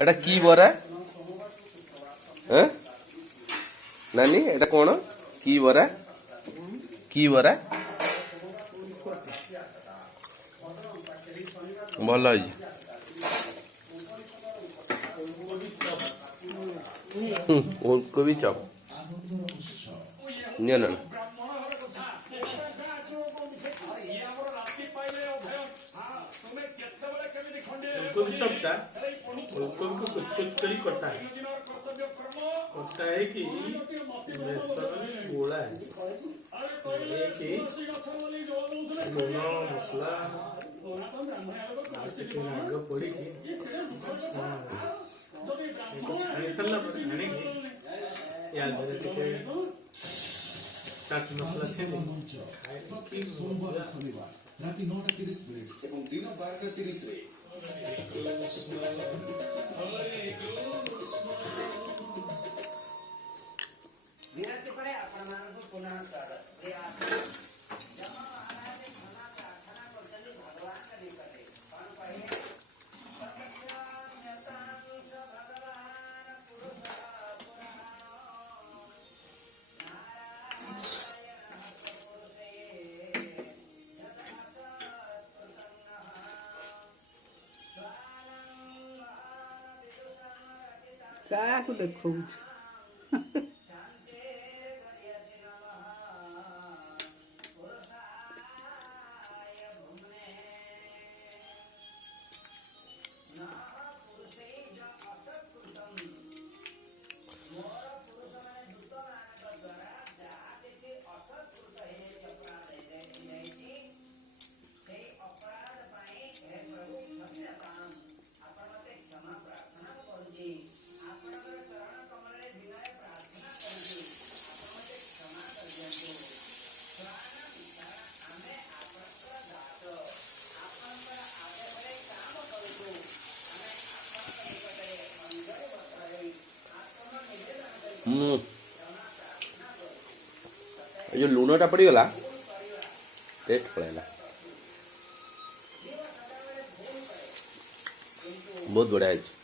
এটা কি বরা? হ্যাঁ নানি এটা কোন কি বরা? কি বরা? ଭଲ ହେଇଛି। ওলকবি চপ নিয়ে না फूलकोबी चपटा फूलकोबी को कुछ कुछ करी कटा है कि बेसन गोला है कि लूण मसला आग पड़ी छाणी सारा छाणी या चाट मसला छेदी राति 9:30 एवं दिन 12:30 विरक्ति परे आपणांको पुनः स्वागत हे आप जमा महाराज क्षमा प्रार्थना करते भगवान का निकटे कौन कहे भगवान पुरुष क्या को देखो जो लुणटा पड़गला टेस्ट पड़ेगा बहुत बढ़िया है।